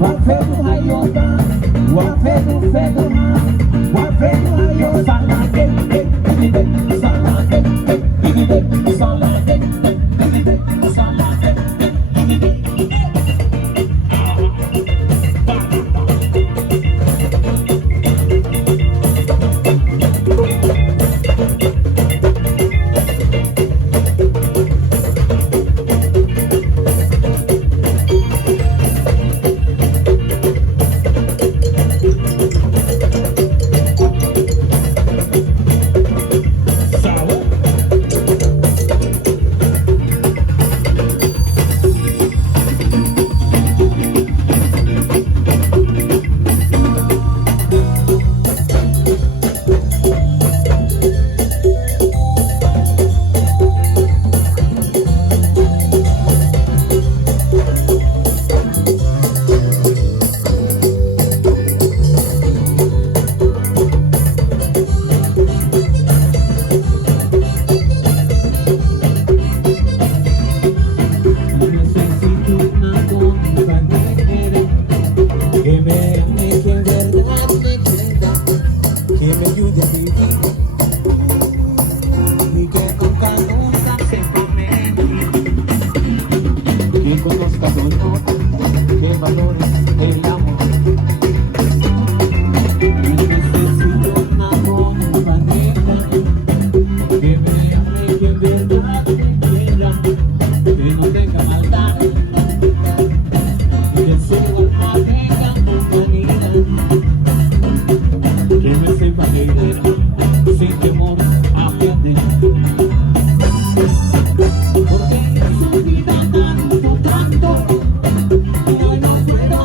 Wafenu hayota, wafenu ha, wafenu hayota. Salade, salade, salade, salade. Conozca dolor, que valore el amor. Necesito una compañera que me ame, que en verdad me quiera, que no tenga maldad, que su alma tenga compañía, que me sepa querer sin temor a perder. Porque en su vida tanto, que hoy no puedo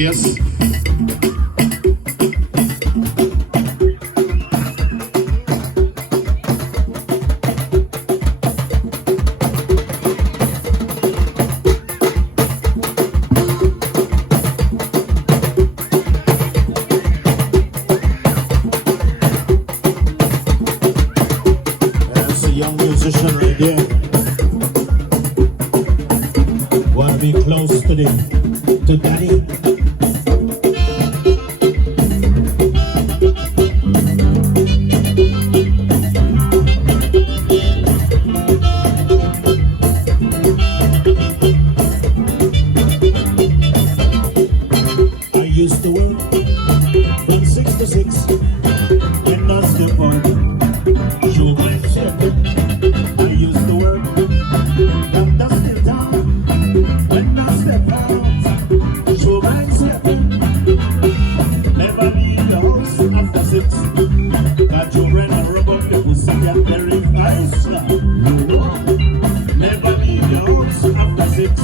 Yes. That's a young musician right there. Wanna be close to Daddy. I used to work from 6 to 6 and not step on. Show my check. I used to work from dusk till dawn and not step out. Show my check. Never leave the house after 6. Got children and rub up your pussy and very nice. Never leave the house after 6.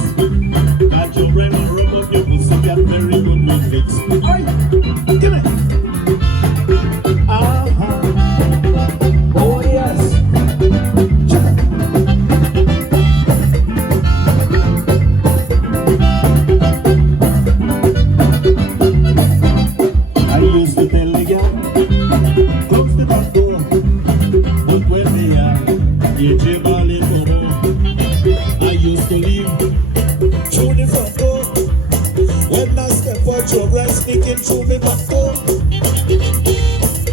Got children and rub up your pussy and very good with fix. Oi, give me. Oh yes. I used to tell the girl, close the back door, but when they are, you jiggle it over. I used to leave through the front door. When I step out, your right sneaking through me back door.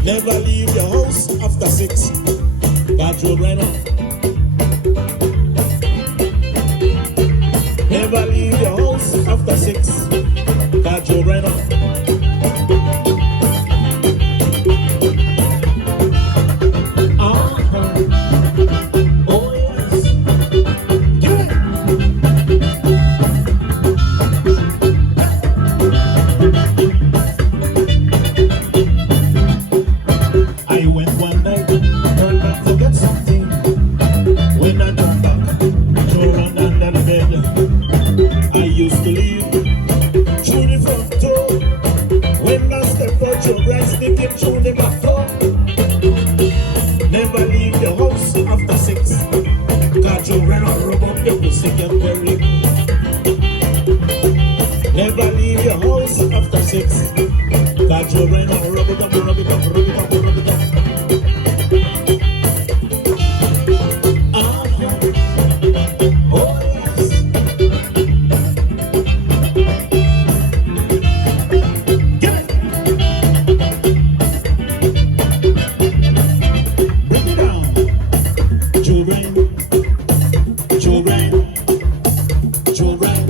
Never leave your house after 6. Got your right on. Never leave your house after 6. Got your right on. Oh yes. Give it. I went one night, turned back to get something. When I turned back, throw on under the bed. I used to leave through the front door. When I step out, your right sneaking through the back door. Never leave your house after 6. Got your rent on rub up your pussy and very. Never leave your house after 6. Got your rent on rub it up, rub it up, rub it up, rub it up. Oh yes. Get it. Bring it down. Children, children, children,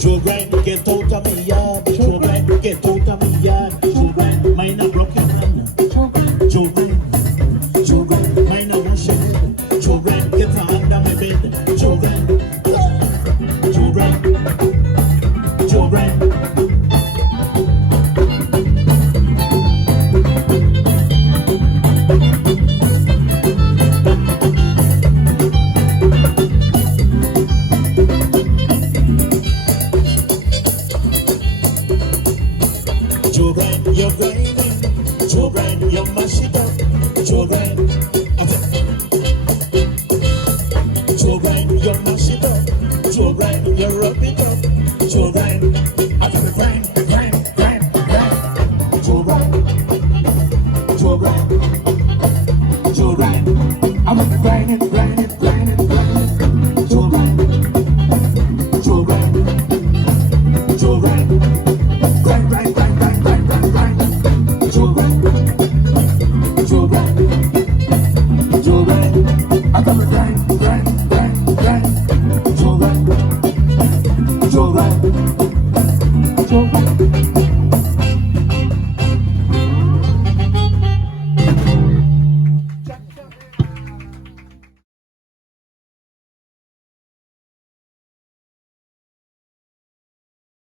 children, get out of me yard. Children, get out of me yard. Children, mine a broken hand. Children, children, mine a rushing. Children, get under my bed. Children, children, children. Children, you're grinding. Children, you're mashing up. Children, children, you're mashing up. Children, you're rubbing up. Children,